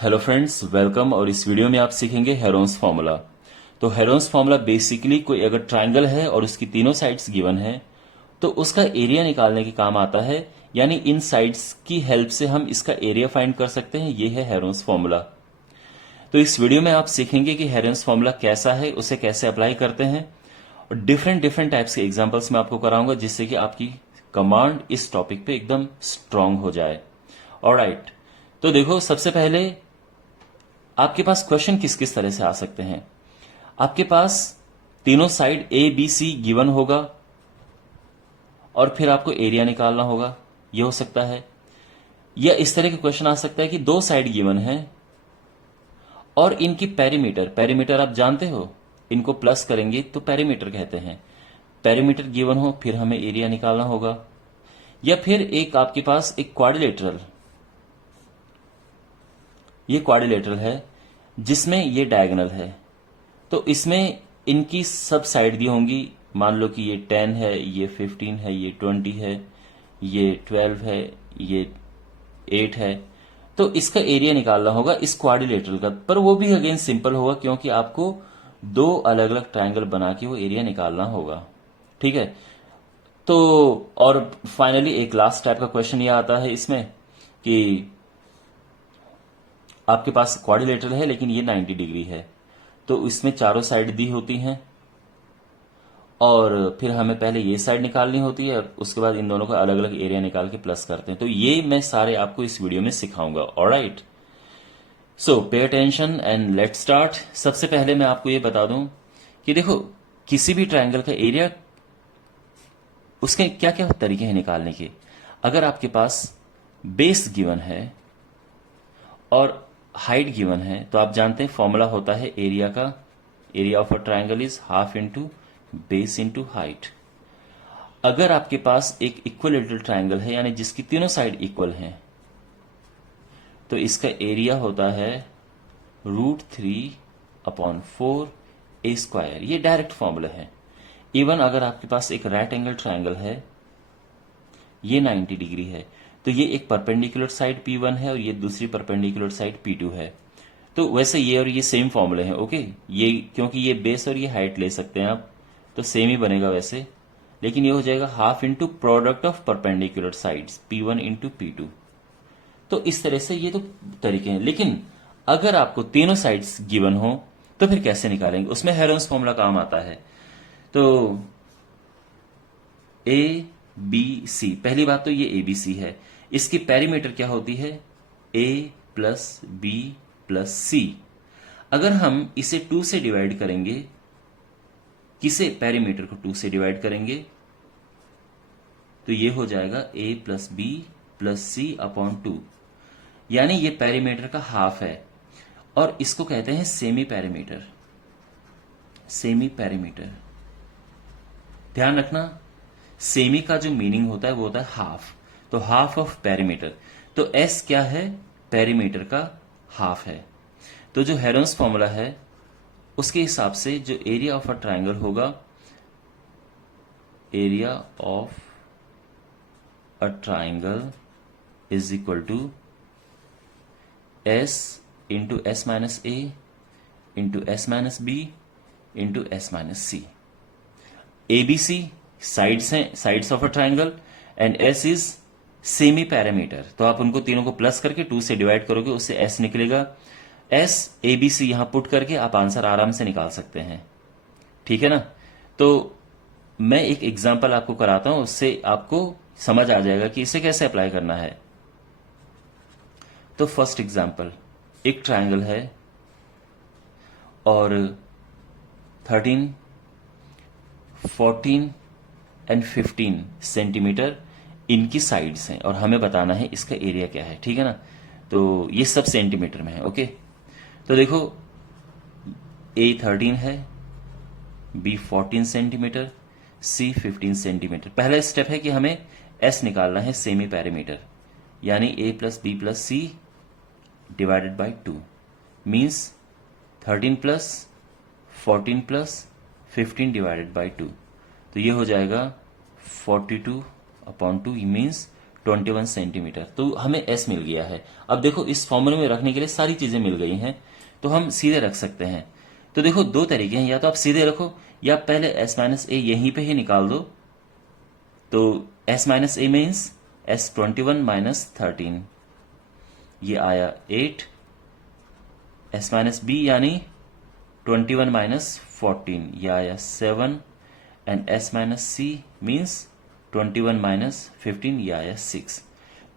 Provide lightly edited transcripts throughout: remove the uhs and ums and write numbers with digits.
Hello friends, welcome. और इस video में आप सीखेंगे हेरोन्स फॉर्मूला। तो हेरोन्स फॉर्मूला बेसिकली कोई अगर ट्रायंगल है और उसकी तीनों साइड्स गिवन है तो उसका एरिया निकालने के काम आता है। यानी इन साइड्स की हेल्प से हम इसका एरिया फाइंड कर सकते हैं। ये है हेरोन्स फॉर्मूला। तो इस वीडियो में आप सीखेंगे कि हेरोन्स फॉर्मूला कैसा है, उसे कैसे अप्लाई करते हैं, और डिफरेंट डिफरेंट टाइप्स के एग्जाम्पल्स मैं आपको कराऊंगा जिससे कि आपकी कमांड इस टॉपिक पे एकदम स्ट्रांग हो जाए। ऑलराइट, तो देखो, सबसे पहले आपके पास क्वेश्चन किस किस तरह से आ सकते हैं। आपके पास तीनों side A B C given होगा और फिर आपको एरिया निकालना होगा, यह हो सकता है। या इस तरह के क्वेश्चन आ सकता है कि दो साइड गिवन है और इनकी पेरीमीटर, पेरीमीटर आप जानते हो, इनको प्लस करेंगे तो पेरीमीटर कहते हैं। पेरीमीटर गिवन हो, फिर हमें एरिया निकालना होगा। या फिर एक आपके पास एक क्वाड्रिलेटरल, ये क्वाड्रिलेटरल है जिसमें ये डायगोनल है, तो इसमें इनकी सब साइड दी होंगी। मान लो कि ये 10 है, ये 15 है, ये 20 है, ये 12 है, ये 8 है। तो इसका एरिया निकालना होगा इस क्वाड्रिलेटरल का, पर वो भी अगेन सिंपल होगा क्योंकि आपको दो अलग अलग ट्रायंगल बना के वो एरिया निकालना होगा। ठीक है। तो और फाइनली एक लास्ट टाइप का क्वेश्चन ये आता है इसमें कि आपके पास क्वाड्रिलेटरल है लेकिन ये 90 डिग्री है, तो इसमें चारों साइड दी होती हैं और फिर हमें पहले ये साइड निकालनी होती है, उसके बाद इन दोनों का अलग अलग एरिया निकाल के प्लस करते हैं। तो ये मैं सारे आपको इस वीडियो में सिखाऊंगा। Alright, so pay attention and let start. सबसे पहले मैं आपको ये बता दूं कि देखो, किसी भी ट्रायंगल का एरिया, उसके क्या क्या तरीके हैं निकालने के। अगर आपके पास बेस गिवन है और हाइट गिवन है तो आप जानते हैं फॉर्मूला होता है एरिया का। Area of a triangle is half into base into height. अगर आपके पास एक इक्विलेटरल ट्रायंगल है यानी जिसकी तीनों साइड इक्वल हैं, तो इसका एरिया होता है √3/4 a²। ये डायरेक्ट फॉर्मूला है। इवन अगर आपके पास एक राइट एंगल ट्रायंगल है, ये 90 डिग्री है, तो ये एक परपेंडिकुलर साइड P1 है और ये दूसरी परपेंडिकुलर साइड P2 है। तो वैसे ये और ये सेम फॉर्मूले हैं। ओके, ये क्योंकि ये बेस और ये हाइट ले सकते हैं आप, तो सेम ही बनेगा वैसे, लेकिन ये हो जाएगा half into product of perpendicular sides P1 into P2। तो इस तरह से ये तो तरीके हैं। लेकिन अगर आपको तीनों साइड्स गिवन हो तो फिर कैसे निकालेंगे, उसमें हेरोन्स फॉर्मूला काम आता है। तो ए बी सी, पहली बात तो ये ए बी सी है, इसकी पेरीमीटर क्या होती है, ए प्लस बी प्लस सी। अगर हम इसे 2 से डिवाइड करेंगे, किसे, पेरीमीटर को 2 से डिवाइड करेंगे, तो ये हो जाएगा ए plus B plus C upon 2, यानी ये पेरीमीटर का हाफ है और इसको कहते हैं सेमी पेरीमीटर। सेमी पेरीमीटर, ध्यान रखना, सेमी का जो मीनिंग होता है वो होता है हाफ, तो हाफ ऑफ पेरीमीटर। तो एस क्या है, पेरीमीटर का हाफ है। तो जो हेरोन्स फॉर्मूला है उसके हिसाब से जो एरिया ऑफ अ ट्रायंगल होगा, area of a triangle is equal to S into S minus A into S minus B into S minus C. A B C sides हैं, sides of a triangle, and S is semi perimeter. तो आप उनको तीनों को plus करके 2 से divide करोगे, उससे एस निकलेगा। एस ए बी सी यहां पुट करके आप आंसर आराम से निकाल सकते हैं। ठीक है ना। तो मैं एक एग्जांपल आपको कराता हूं, उससे आपको समझ आ जाएगा कि इसे कैसे अप्लाई करना है। तो फर्स्ट एग्जांपल, एक ट्रायंगल है और 13, 14 एंड 15 सेंटीमीटर इनकी साइड्स हैं और हमें बताना है इसका एरिया क्या है। ठीक है ना। तो ये सब सेंटीमीटर में है। ओके, तो देखो, ए 13 है, बी 14 सेंटीमीटर, सी 15 सेंटीमीटर। पहला स्टेप है कि हमें एस निकालना है, सेमी पैरामीटर, यानी A plus B plus C divided by 2 means 13 plus 14 plus 15 divided by 2। तो ये हो जाएगा 42/2 मीन्स 21 सेंटीमीटर। तो हमें एस मिल गया है। अब देखो इस फॉर्मूले में रखने के लिए सारी चीजें मिल गई हैं, तो हम सीधे रख सकते हैं। तो देखो दो तरीके हैं, या तो आप सीधे रखो या पहले एस माइनस ए यहीं पे ही निकाल दो। तो S minus A means S 21 minus 13, ये आया 8। एस माइनस बी यानी 21 माइनस 14, ये आया 7। And S minus C means 21 minus 15, ये आया 6।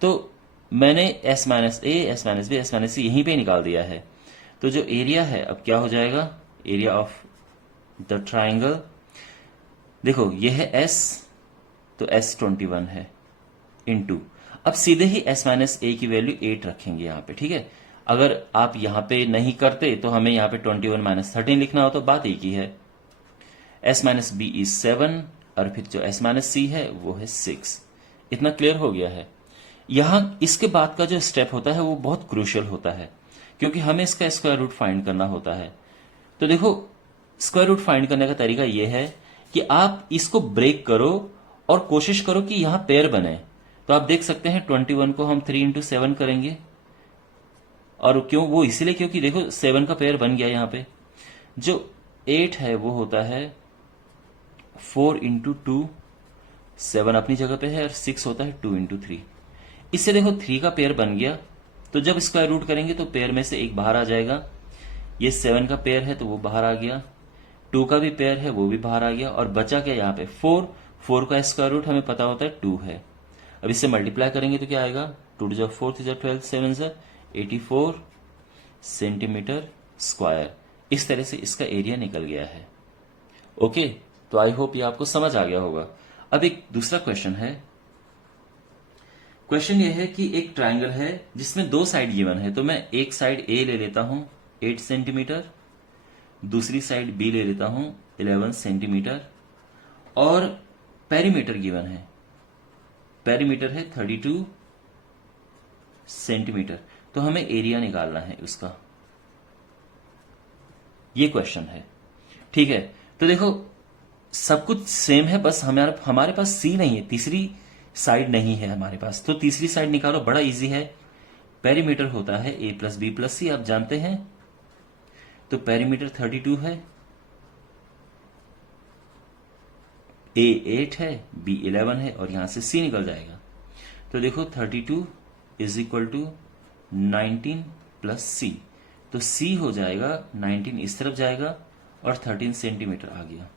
तो मैंने S minus A, S minus B, S minus C यहीं पे निकाल दिया है। तो जो एरिया है अब क्या हो जाएगा, एरिया ऑफ द ट्राइंगल, देखो ये है एस, तो एस 21 है इनटू, अब सीधे ही एस माइनस ए की वैल्यू 8 रखेंगे यहां पे, ठीक है। अगर आप यहां पे नहीं करते तो हमें यहां पे 21 माइनस 13 लिखना हो, तो बात एक ही है। एस माइनस बी इज 7 और फिर जो एस माइनस सी है वो है 6। इतना क्लियर हो गया है। यहां इसके बाद का जो स्टेप होता है वो बहुत क्रूशियल होता है, क्योंकि हमें इसका स्क्वायर रूट फाइंड करना होता है। तो देखो स्क्वायर रूट फाइंड करने का तरीका यह है कि आप इसको ब्रेक करो और कोशिश करो कि यहां पेयर बने। तो आप देख सकते हैं 21 को हम 3 इंटू 7 करेंगे, और क्यों, वो इसीलिए क्योंकि देखो 7 का पेयर बन गया। यहां पे जो 8 है वो होता है 4 इंटू 2, 7 अपनी जगह पे है, और 6 होता है 2 इंटू 3। इससे देखो 3 का पेयर बन गया, तो जब स्क्वायर रूट करेंगे तो पेयर में से एक बाहर आ जाएगा। ये 7 का पेयर है तो वो बाहर आ गया, 2 का भी पेयर है वो भी बाहर आ गया, और बचा क्या यहाँ पे 4। 4 का स्क्वायर रूट हमें पता होता है 2 है। अब इससे मल्टीप्लाई करेंगे तो क्या आएगा, 2 टू 4 3 12 7 84 सेंटीमीटर स्क्वायर। इस तरह से इसका एरिया निकल गया है। ओके, तो आई होप ये आपको समझ आ गया होगा। अब एक दूसरा क्वेश्चन है। क्वेश्चन ये है कि एक ट्राइंगल है जिसमें दो साइड गिवन है, तो मैं एक साइड ए ले लेता हूं 8 सेंटीमीटर, दूसरी साइड बी ले लेता हूं 11 सेंटीमीटर, और पेरीमीटर गिवन है, पेरीमीटर है 32 सेंटीमीटर। तो हमें एरिया निकालना है उसका, ये क्वेश्चन है, ठीक है। तो देखो सब कुछ सेम है, बस हमारे पास सी नहीं है, तीसरी साइड नहीं है हमारे पास। तो तीसरी साइड निकालो, बड़ा इजी है। पेरीमीटर होता है ए प्लस बी प्लस सी, आप जानते हैं। तो पेरीमीटर 32 है, ए 8 है, बी 11 है, और यहां से सी निकल जाएगा। तो देखो 32 इज इक्वल टू 19 प्लस सी, तो सी हो जाएगा 19 इस तरफ जाएगा और 13 सेंटीमीटर आ गया।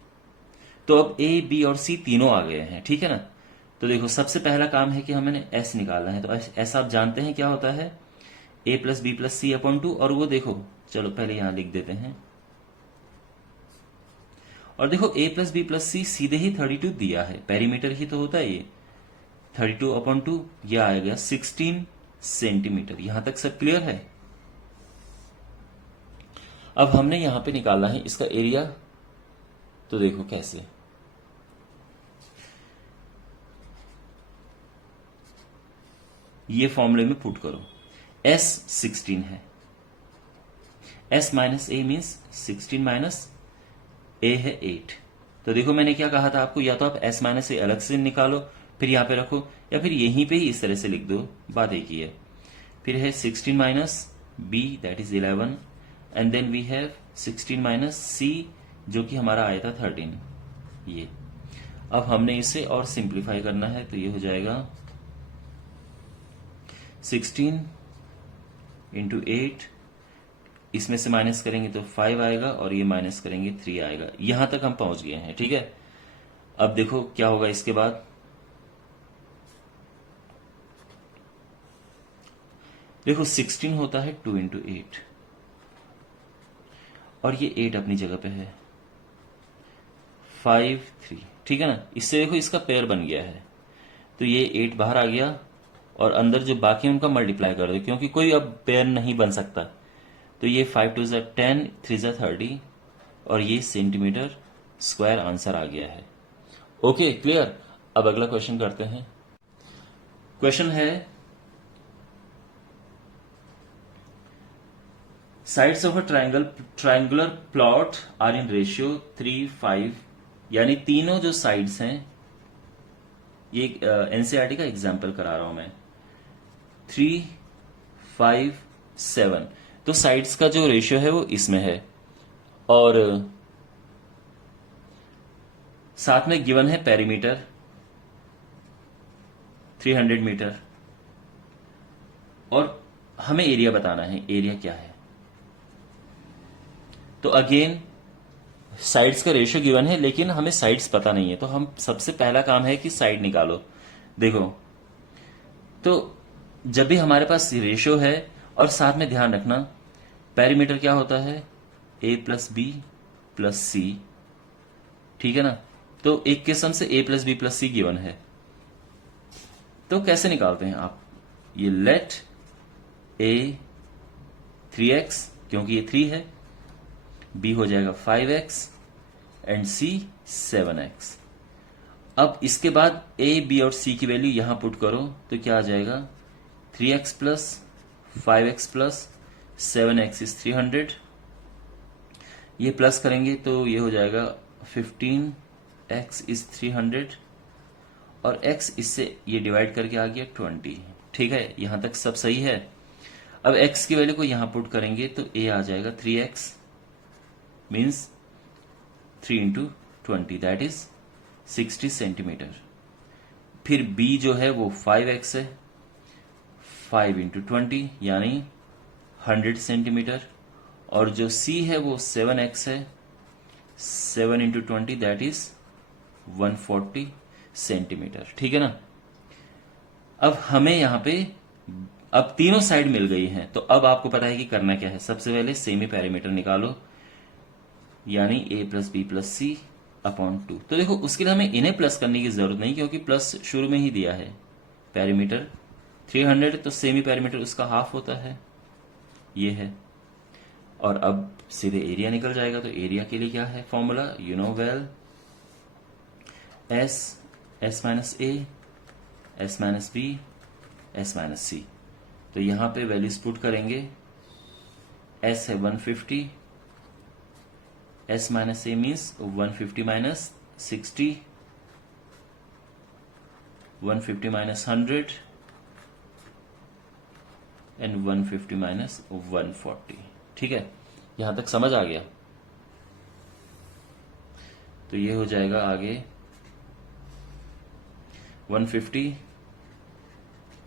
तो अब ए बी और सी तीनों आ गए हैं, ठीक है ना। तो देखो सबसे पहला काम है कि हमें एस निकालना है। तो एस आप जानते हैं क्या होता है, ए plus B plus C upon 2। और वो देखो, चलो पहले यहां लिख देते हैं, और देखो ए प्लस बी प्लस सी सीधे ही 32 दिया है, पेरीमीटर ही तो होता है ये। 32 अपॉन 2, यह आ गया 16 सेंटीमीटर। यहां तक सब क्लियर है। अब हमने यहां पे निकालना है इसका एरिया। तो देखो कैसे, ये फॉर्मूले में पुट करो। S 16 है, S minus A means 16 minus ए है 8। तो देखो मैंने क्या कहा था आपको, या तो आप S माइनस ए अलग से निकालो फिर यहां पे रखो, या फिर यहीं पे ही इस तरह से लिख दो, बात एक ही है। फिर है 16 minus B that is 11, and then we have 16 minus C जो कि हमारा आया था 13। ये अब हमने इसे और सिंप्लीफाई करना है, तो ये हो जाएगा 16 इंटू 8, इसमें से माइनस करेंगे तो 5 आएगा, और ये माइनस करेंगे 3 आएगा। यहां तक हम पहुंच गए हैं, ठीक है। अब देखो क्या होगा इसके बाद, देखो 16 होता है 2 इंटू 8, और ये 8 अपनी जगह पे है, 5 3, ठीक है ना। इससे देखो इसका पेयर बन गया है, तो ये 8 बाहर आ गया, और अंदर जो बाकी उनका मल्टीप्लाई कर दो, क्योंकि कोई अब पेयर नहीं बन सकता। तो ये 5 2 10, 3 30, और ये सेंटीमीटर स्क्वायर आंसर आ गया है। Okay clear. अब अगला क्वेश्चन करते हैं। क्वेश्चन है, sides of a triangular plot are in ratio 3 5, यानी तीनों जो साइड्स हैं ये एनसीईआरटी का एग्जाम्पल करा रहा हूं मैं। 3, 5, 7, तो साइड्स का जो रेशियो है वो इसमें है, और साथ में गिवन है पेरीमीटर 300 मीटर, और हमें एरिया बताना है, एरिया क्या है। तो अगेन साइड्स का रेशियो गिवन है, लेकिन हमें साइड्स पता नहीं है, तो हम सबसे पहला काम है कि साइड निकालो। देखो, तो जब भी हमारे पास रेशियो है, और साथ में ध्यान रखना पेरीमीटर क्या होता है, a plus B plus C, ठीक है ना। तो एक किस्म से a plus B plus C given है, तो कैसे निकालते हैं आप, ये लेट a 3x, क्योंकि ये 3 है, b हो जाएगा 5x एंड c 7x। अब इसके बाद a, b और c की वैल्यू यहां पुट करो, तो क्या आ जाएगा, 3x plus 5x plus 7x is 300, ये प्लस करेंगे तो ये हो जाएगा 15x इज 300, और x इससे ये डिवाइड करके आ गया 20। ठीक है, यहां तक सब सही है। अब x की वैल्यू को यहां पुट करेंगे तो a आ जाएगा 3x means 3 into 20 that is 60 centimetre. फिर b जो है वो 5x है, 5 इंटू 20 यानी 100 सेंटीमीटर, और जो c है वो 7x है, 7 इंटू 20 दैट इज 140 सेंटीमीटर। ठीक है ना। अब हमें यहां पे अब तीनों साइड मिल गई हैं, तो अब आपको पता है कि करना क्या है। सबसे पहले सेमी पेरीमीटर निकालो, यानी a plus B plus C upon 2। तो देखो, उसके लिए हमें इन्हें प्लस करने की जरूरत नहीं, क्योंकि प्लस शुरू में ही दिया है। पेरीमीटर 300, तो सेमी पेरीमीटर उसका हाफ होता है, ये है। और अब सीधे एरिया निकल जाएगा। तो एरिया के लिए क्या है formula, you know well, S minus A, S minus B, S minus C. तो यहां पे वैल्यूज पुट करेंगे, एस है 150, S minus A means 150 minus 60, 150 minus 100 and 150 minus 140। ठीक है, यहां तक समझ आ गया। तो ये हो जाएगा आगे 150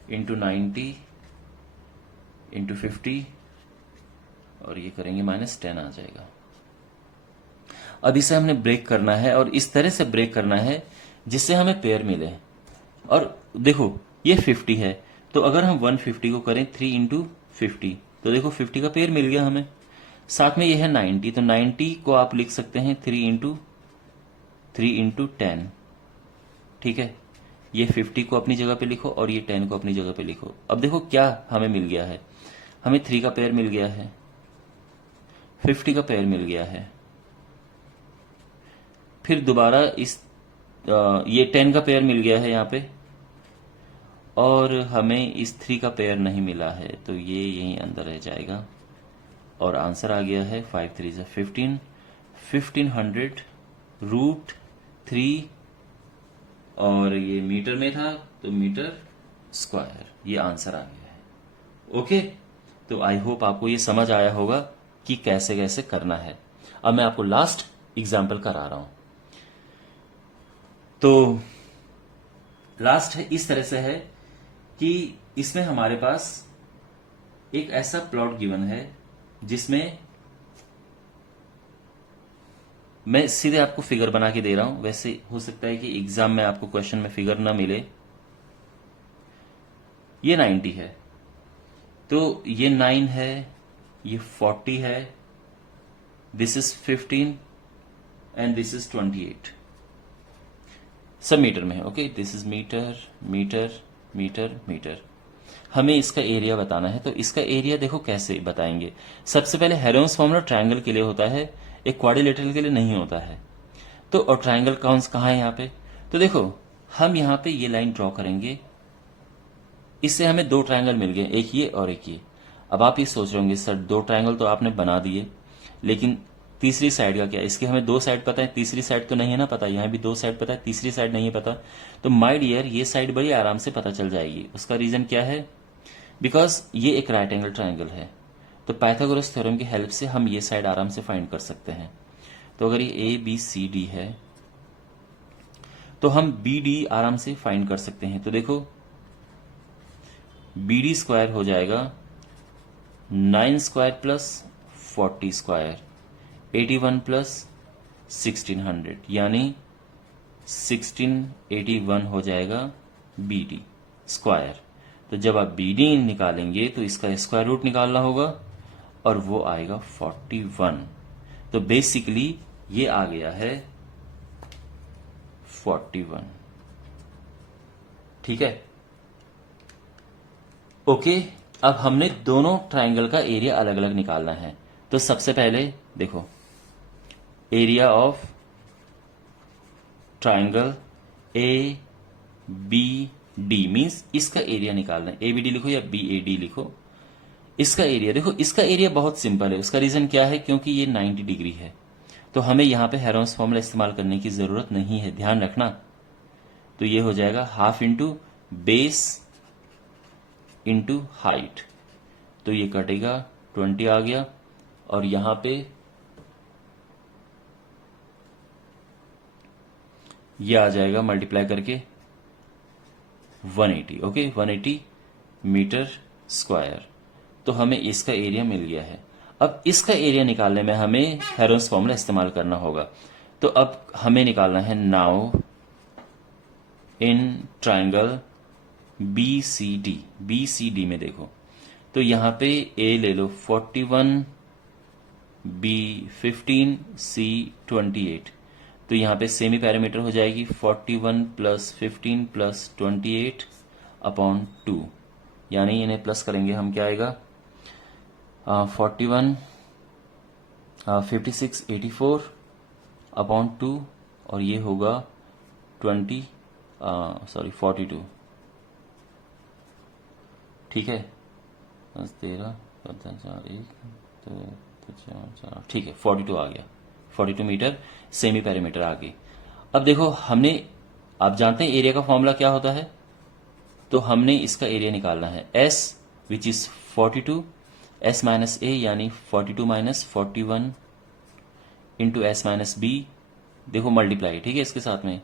इंटू 90 इंटू 50, और ये करेंगे -10 आ जाएगा। अब इसे हमने ब्रेक करना है, और इस तरह से ब्रेक करना है जिससे हमें पेयर मिले। और देखो, ये 50 है, तो अगर हम 150 को करें 3 इंटू 50, तो देखो 50 का पेयर मिल गया हमें। साथ में ये है 90, तो 90 को आप लिख सकते हैं 3 इंटू 10। ठीक है, ये 50 को अपनी जगह पे लिखो और ये 10 को अपनी जगह पे लिखो। अब देखो क्या हमें मिल गया है, हमें 3 का पेयर मिल गया है, 50 का पेयर मिल गया है, फिर दोबारा ये 10 का पेयर मिल गया है यहाँ पे, और हमें इस 3 का पेयर नहीं मिला है, तो ये यहीं अंदर रह जाएगा। और आंसर आ गया है 5 3 से 15, 1500 रूट 3, और ये मीटर में था तो मीटर स्क्वायर, ये आंसर आ गया है। ओके, तो आई होप आपको ये समझ आया होगा कि कैसे कैसे करना है। अब मैं आपको लास्ट एग्जाम्पल करा रहा हूं। तो लास्ट है इस तरह से है कि इसमें हमारे पास एक ऐसा प्लॉट गिवन है जिसमें मैं सीधे आपको फिगर बना के दे रहा हूं। वैसे हो सकता है कि एग्जाम में आपको क्वेश्चन में फिगर ना मिले। ये 90 है, तो ये 9 है, ये 40 है, this is 15 and this is 28। सब मीटर में है। Okay, this is metre metre metre metre. हमें इसका एरिया बताना है, तो इसका एरिया देखो कैसे बताएंगे। सबसे पहले हेरोन्स फॉर्मूला ट्रायंगल के लिए होता है, एक क्वाड्रिलेटरल के लिए नहीं होता है। तो और ट्रायंगल कहाँ है यहाँ पे, तो देखो हम यहाँ पे ये लाइन ड्रॉ करेंगे, इससे हमें 2 ट्रायंगल मिल गए, एक ये और एक ये। अब आप ये सोच रहे होंगे सर 2 ट्रायंगल तो आपने बना दिए, लेकिन तीसरी साइड का क्या, इसके हमें 2 साइड पता है, तीसरी साइड तो नहीं है ना पता, यहाँ भी 2 साइड पता है, तीसरी साइड नहीं है पता। तो माय डियर ये साइड बड़ी आराम से पता चल जाएगी। उसका रीजन क्या है, बिकॉज ये एक राइट एंगल ट्राइंगल है, तो पाइथागोरस थ्योरम की हेल्प से हम ये साइड आराम से फाइंड कर सकते हैं। तो अगर ये ABCD है तो हम BD आराम से फाइंड कर सकते हैं। तो देखो BD स्क्वायर हो जाएगा 9 स्क्वायर प्लस 40 स्क्वायर 81 प्लस 1600, यानी 1681 हो जाएगा BD स्क्वायर। तो जब आप BD निकालेंगे तो इसका स्क्वायर रूट निकालना होगा और वो आएगा 41। तो बेसिकली ये आ गया है 41। ठीक है, ओके। अब हमने दोनों ट्राइंगल का एरिया अलग अलग निकालना है। तो सबसे पहले देखो area of triangle ABD means इसका एरिया निकालना है। ABD लिखो या BAD लिखो, इसका एरिया देखो। इसका एरिया बहुत सिंपल है। उसका रीजन क्या है, क्योंकि ये 90 डिग्री है, तो हमें यहां पे हेरोन्स फॉर्मूला इस्तेमाल करने की जरूरत नहीं है, ध्यान रखना। तो ये हो जाएगा half into base into height, तो ये कटेगा 20 आ गया, और यहां पे ये आ जाएगा मल्टीप्लाई करके 180। Okay 180 metre square. तो हमें इसका एरिया मिल गया है। अब इसका एरिया निकालने में हमें हेरोन्स फॉर्मूला इस्तेमाल करना होगा। तो अब हमें निकालना है नाउ इन ट्राइंगल BCD में देखो, तो यहां पे A ले लो 41, B 15, C 28। तो यहां पे सेमी पैरामीटर हो जाएगी 41 प्लस 15 प्लस 28 अपॉन 2, यानी इन्हें प्लस करेंगे हम, क्या आएगा 41 56 84 अपॉन 2, और ये होगा 42। ठीक है, 13 4 1 तो 4 ठीक है 42 आ गया। 42 मीटर सेमी पैरामीटर आ गई। अब देखो हमने, आप जानते हैं एरिया का फॉर्मूला क्या होता है, तो हमने इसका एरिया निकालना है S which is 42 S minus A, यानी 42 minus 41 into S minus B। देखो मल्टीप्लाई, ठीक है, इसके साथ में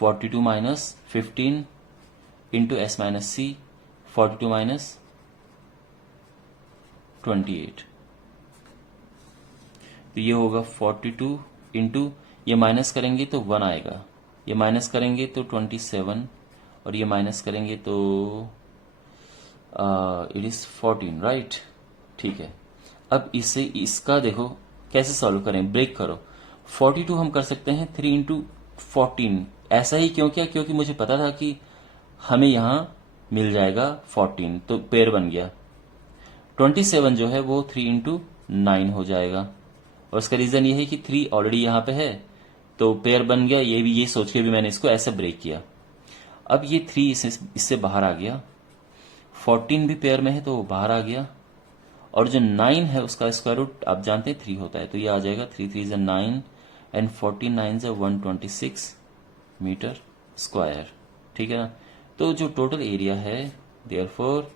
42 minus 15 into S minus C, 42 minus 28। तो ये होगा 42 इंटू, ये माइनस करेंगे तो 1 आएगा, ये माइनस करेंगे तो 27, और ये माइनस करेंगे तो इट इज 14, राइट। ठीक है, अब इसे इसका देखो कैसे सॉल्व करें, ब्रेक करो। 42 हम कर सकते हैं 3 इंटू 14। ऐसा ही क्यों किया, क्योंकि मुझे पता था कि हमें यहां मिल जाएगा 14, तो पेयर बन गया। 27 जो है वो 3 इंटू 9 हो जाएगा, और उसका रीजन ये है कि 3 ऑलरेडी यहां पे है, तो पेयर बन गया। ये भी ये सोच के भी मैंने इसको ऐसे ब्रेक किया। अब ये 3 इससे बाहर आ गया, 14 भी पेयर में है तो वो बाहर आ गया, और जो 9 है उसका स्क्वायर रूट आप जानते हैं 3 होता है, तो ये आ जाएगा 3 3 is 9 and 14 9 is 126 metre square. ठीक है ना, तो जो टोटल एरिया है, देयरफॉर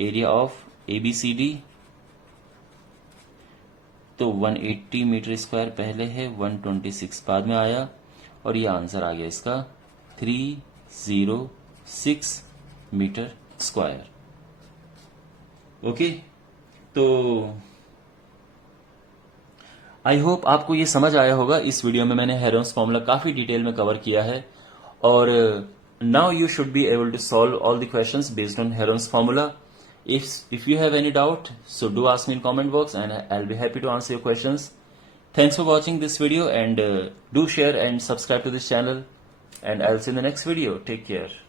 एरिया ऑफ ABCD, तो 180 मीटर स्क्वायर पहले है, 126 बाद में आया, और ये आंसर आ गया इसका 306 मीटर स्क्वायर। ओके, तो आई होप आपको ये समझ आया होगा। इस वीडियो में मैंने हेरोन्स फॉर्मूला काफी डिटेल में कवर किया है, और now you should be able to solve all the questions based on Heron's formula. If you have any doubt, so do ask me in comment box and I'll be happy to answer your questions. Thanks for watching this video, and do share and subscribe to this channel, and I'll see you in the next video. Take care.